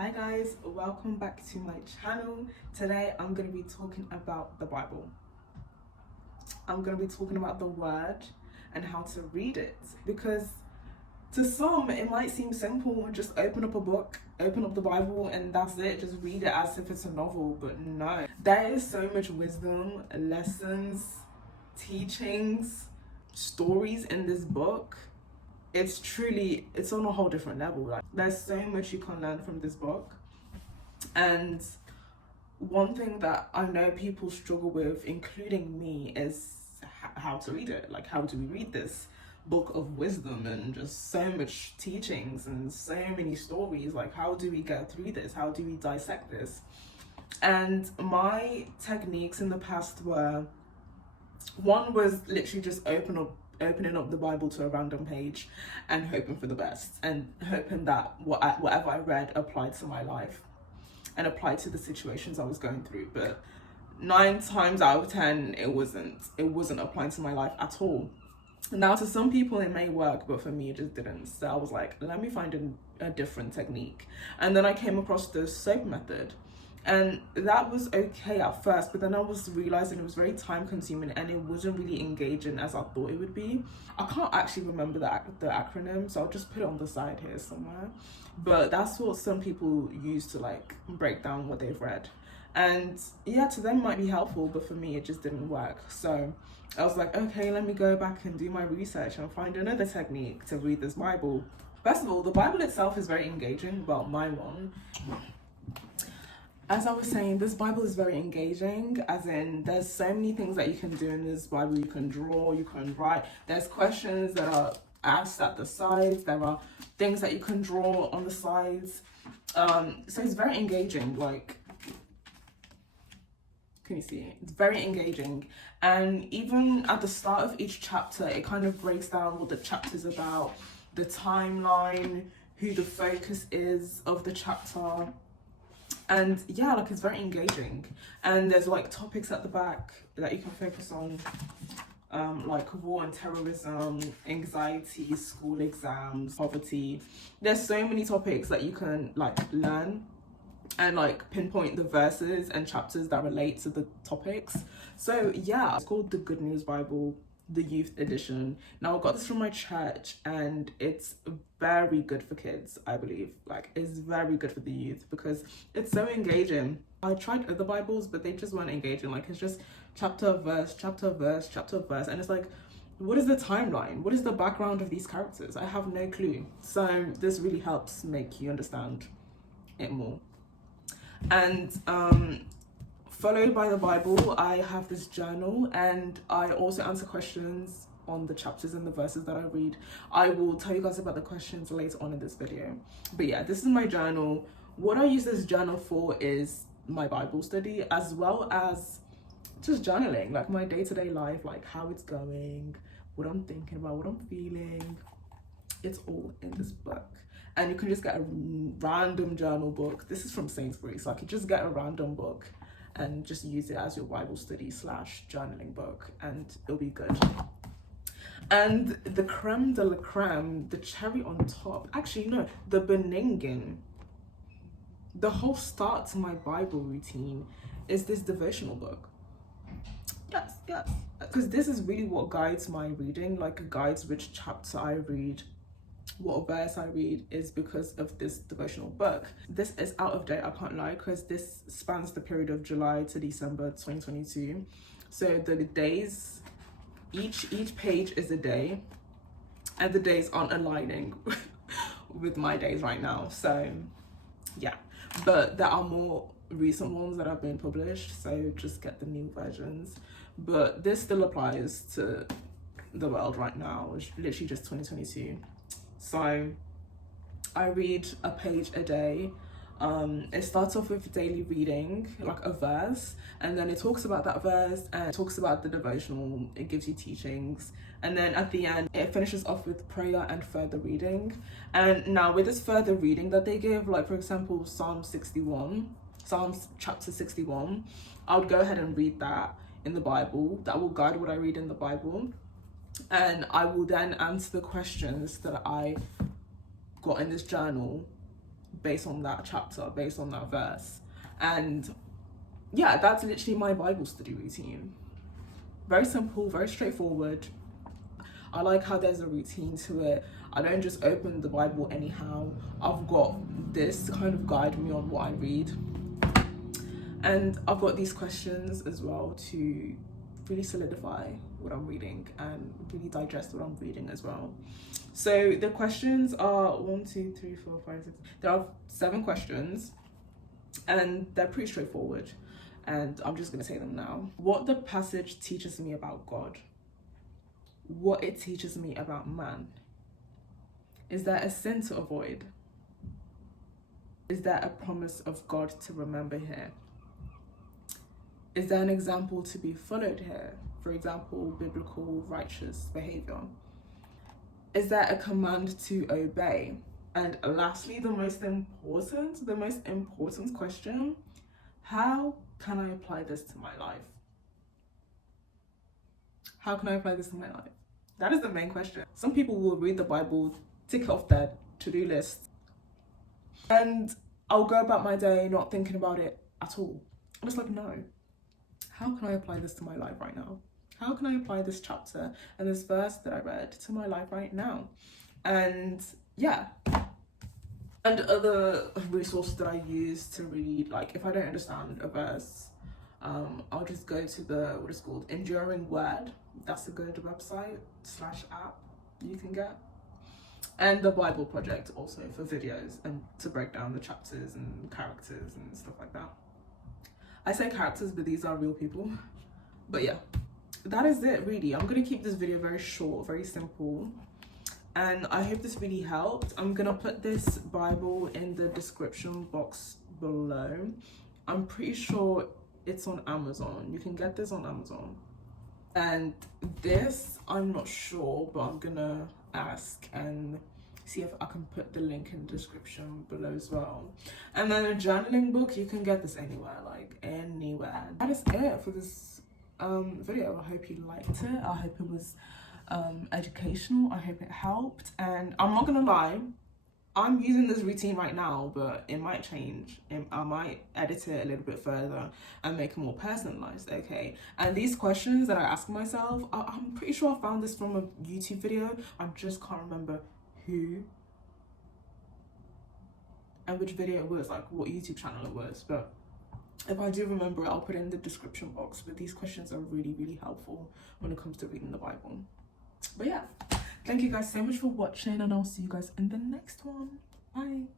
Hi guys, welcome back to my channel. Today I'm going to be talking about the Bible. I'm going to be talking about the word and how to read it, because to some it might seem simple, just open up a book, open up the Bible and that's it, just read it as if it's a novel. But no, there is so much wisdom, lessons, teachings, stories in this book. It's on a whole different level. Like, there's so much you can learn from this book. And one thing that I know people struggle with, including me, is how to read it. Like, how do we read this book of wisdom and just so much teachings and so many stories? Like, how do we get through this? How do we dissect this? And my techniques in the past were, one was literally just opening up the Bible to a random page and hoping for the best, and hoping that whatever I read applied to my life and applied to the situations I was going through. But 9 times out of 10 it wasn't applying to my life at all. Now, to some people it may work, but for me it just didn't. So I was like, let me find a different technique. And then I came across the SOAP method, and that was okay at first, but then I was realizing it was very time consuming and it wasn't really engaging as I thought it would be. I can't actually remember the acronym, so I'll just put it on the side here somewhere. But that's what some people use to like break down what they've read. And yeah, to them it might be helpful, but for me it just didn't work. So I was like, okay, let me go back and do my research and find another technique to read this Bible. First of all, the Bible itself is very engaging. Well, my one. As I was saying, this Bible is very engaging, as in there's so many things that you can do in this Bible. You can draw, you can write. There's questions that are asked at the sides. There are things that you can draw on the sides. So it's very engaging. Like, can you see? It's very engaging. And even at the start of each chapter, it kind of breaks down what the chapter's about, the timeline, who the focus is of the chapter. And yeah, like, it's very engaging. And there's like topics at the back that you can focus on, like war and terrorism, anxiety, school exams, poverty. There's so many topics that you can like learn and like pinpoint the verses and chapters that relate to the topics. So yeah, it's called the Good News Bible, the youth edition. Now, I got this from my church and it's very good for kids, I believe. Like, it's very good for the youth because it's so engaging. I tried other Bibles, but they just weren't engaging. Like, it's just chapter, verse, chapter, verse, chapter, verse. And it's like, what is the timeline? What is the background of these characters? I have no clue. So this really helps make you understand it more. And followed by the Bible, I have this journal, and I also answer questions on the chapters and the verses that I read. I will tell you guys about the questions later on in this video. But yeah, this is my journal. What I use this journal for is my Bible study, as well as just journaling, like my day-to-day life, like how it's going, what I'm thinking about, what I'm feeling. It's all in this book. And you can just get a random journal book. This is from Sainsbury's, so I could just get a random book and just use it as your Bible study / journaling book, and it'll be good. And the creme de la creme, the cherry on top, actually no, the beninging, the whole start to my Bible routine is this devotional book. Yes, because this is really what guides my reading, like guides which chapter I read, what verse I read, is because of this devotional book. This is out of date, I can't lie, because this spans the period of July to December 2022. So the days, each page is a day, and the days aren't aligning with my days right now. So yeah, but there are more recent ones that have been published, so just get the new versions. But this still applies to the world right now. It's literally just 2022. So I read a page a day. It starts off with daily reading, like a verse, and then it talks about that verse and it talks about the devotional. It gives you teachings, and then at the end it finishes off with prayer and further reading. And now with this further reading that they give, like for example Psalms chapter 61, I would go ahead and read that in the Bible. That will guide what I read in the Bible, and I will then answer the questions that I got in this journal based on that chapter, based on that verse. And yeah, that's literally my Bible study routine. Very simple, very straightforward. I like how there's a routine to it. I don't just open the Bible anyhow. I've got this to kind of guide me on what I read. And I've got these questions as well to really solidify what I'm reading and really digest what I'm reading as well. So the questions are 1, 2, 3, 4, 5, 6. There are 7 questions and they're pretty straightforward. And I'm just going to say them now. What the passage teaches me about God. What it teaches me about man. Is there a sin to avoid? Is there a promise of God to remember here? Is there an example to be followed here? For example, biblical righteous behavior. Is there a command to obey? And lastly, the most important question, how can I apply this to my life? How can I apply this to my life? That is the main question. Some people will read the Bible, tick off their to-do list, and I'll go about my day not thinking about it at all. I'm just like, no. How can I apply this to my life right now? How can I apply this chapter and this verse that I read to my life right now? And yeah. And other resources that I use to read, like if I don't understand a verse, I'll just go to what is called Enduring Word. That's a good website / app you can get. And the Bible Project also for videos and to break down the chapters and characters and stuff like that. I say characters, but these are real people. But yeah, that is it really. I'm gonna keep this video very short, very simple. And I hope this really helped. I'm gonna put this Bible in the description box below. I'm pretty sure it's on Amazon. You can get this on Amazon. And this, I'm not sure, but I'm gonna ask and see if I can put the link in the description below as well. And then a journaling book, you can get this anywhere, like anywhere. That is it for this video. I hope you liked it. I hope it was educational. I hope it helped. And I'm not gonna lie, I'm using this routine right now, but it might change. I might edit it a little bit further and make it more personalized, okay? And these questions that I ask myself, I'm pretty sure I found this from a YouTube video. I just can't remember who and which video it was, like what YouTube channel it was. But if I do remember it, I'll put it in the description box. But these questions are really, really helpful when it comes to reading the Bible. But yeah, thank you guys so much for watching, and I'll see you guys in the next one. Bye.